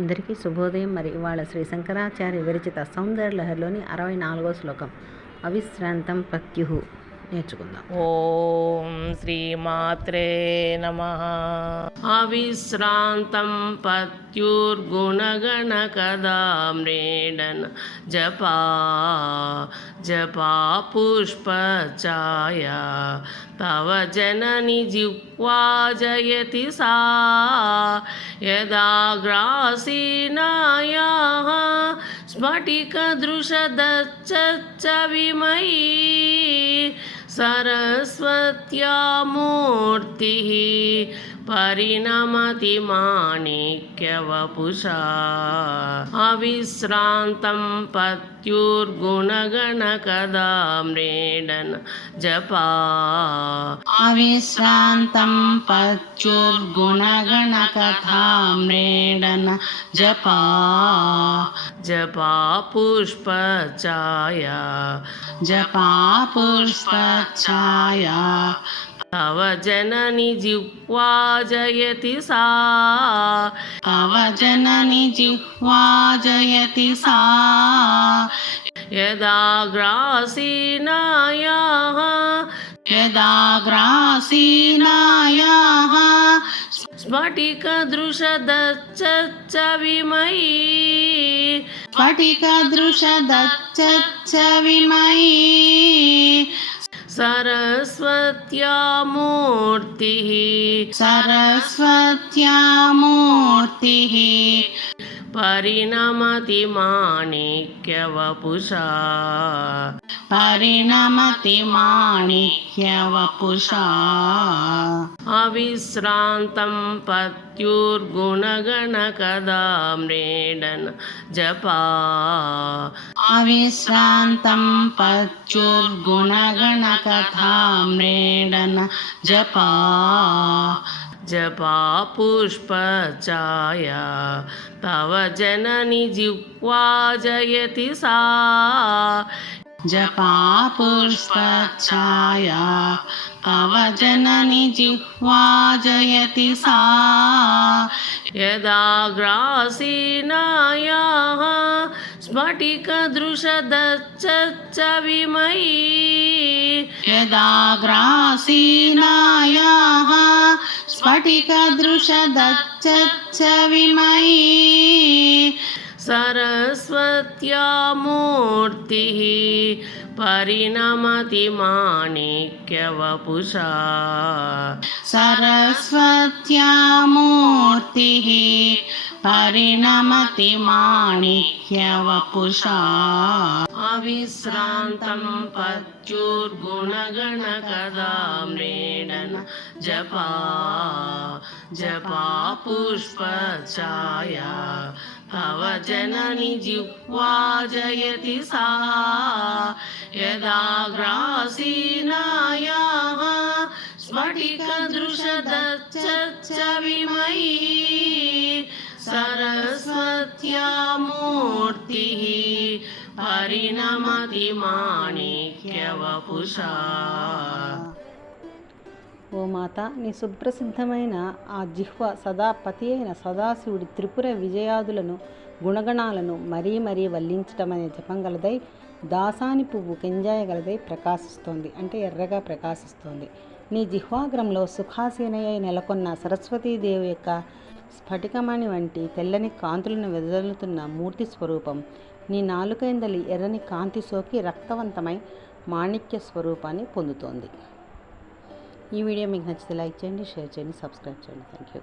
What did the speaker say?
అందరికీ శుభోదయం. మరి ఇవాళ శ్రీ శంకరాచార్య విరచిత సౌందర్యలహరిలోని అరవై నాలుగో శ్లోకం అవిశ్రాంతం ప్రత్యుహు. నేర్చుకుందాం. ఓం శ్రీమాత్రే నమ. अविश्रान्तं पत्युर्गुणगणकदाम्रेडन् जपा जपा पुष्पचाया तव जननि जिह्वा जयति सा यदाग्रासीनायाः स्फटिकदृशदच्च विमयी सरस्वत्या मूर्तिः परिणमति माणिक्यवपुषा अविश्रान्तं पत्युर्गुणगणकदाम्रेडन् जपा। अविश्रान्तं पच्युर्गुणगणकथाम्रेडन जपा। जपा पुष्पचाया जपा पुष्पच्छाया అవజనని జిహ్వా జయతి సా जननी जिह्वा जयति సా यदा గ్రాసీనాయా यदा ग्रासीनायाः स्फटिकदृशदच्च विमयी। स्फटिकदृशदच्च विमयी। सरस्वत्या मूर्तिः सरस्वत्या मूर्तिः परिणमति माणिक्यवपुषा। परिणमति माणिक्यवपुषा अविश्रान्तं पत्युर्गुणगणकदाम्रेडन् जपा अविश्रान्तं पच्युर्गुणगणकथाम्रेडन जपा जपा पुष्पचाया तव जननि जिह्वा जयति सा जपा पुष्पच्छाया तव जननि जिह्वा जयति सा यदाग्रासीनायाः स्फटिकदृशदच्च विमयी यदाग्रासीनायाः स्फटिकदृशदच्च विमयी सरस्वत्या मूर्तिः परिणमति माणिक्यवपुषा सरस्वत्या मूर्तिः परिणमति माणिक्यवपुषा अविश्रान्तं पत्युर्गुणगणकदाम्रेडन् जपा जपा पुष्पचाया तव जननि जिह्वा जयति सा यदाग्रासीनायाः स्फटिकदृशदच्च विमयी सरस्वत्या मूर्तिः హరిణమతి ఓ మాత నీ సుప్రసిద్ధమైన ఆ జిహ్వ సదా పతి అయిన సదాశివుడి త్రిపుర విజయాదులను గుణగణాలను మరీ మరీ వల్లించటమనే జపం గలదై దాసాని పువ్వు కింజాయగలదై ప్రకాశిస్తోంది అంటే ఎర్రగా ప్రకాశిస్తోంది. నీ జిహ్వాగ్రంలో సుఖాసీనయ్య నెలకొన్న సరస్వతీదేవి యొక్క స్ఫటికమణి వంటి తెల్లని కాంతులను వెదలుతున్న మూర్తి స్వరూపం నీ నాలుకైందలి ఎర్రని కాంతి సోకి రక్తవంతమై మాణిక్య స్వరూపాన్ని పొందుతోంది. ఈ వీడియో మీకు నచ్చితే లైక్ చేయండి షేర్ చేయండి సబ్స్క్రైబ్ చేయండి. Thank you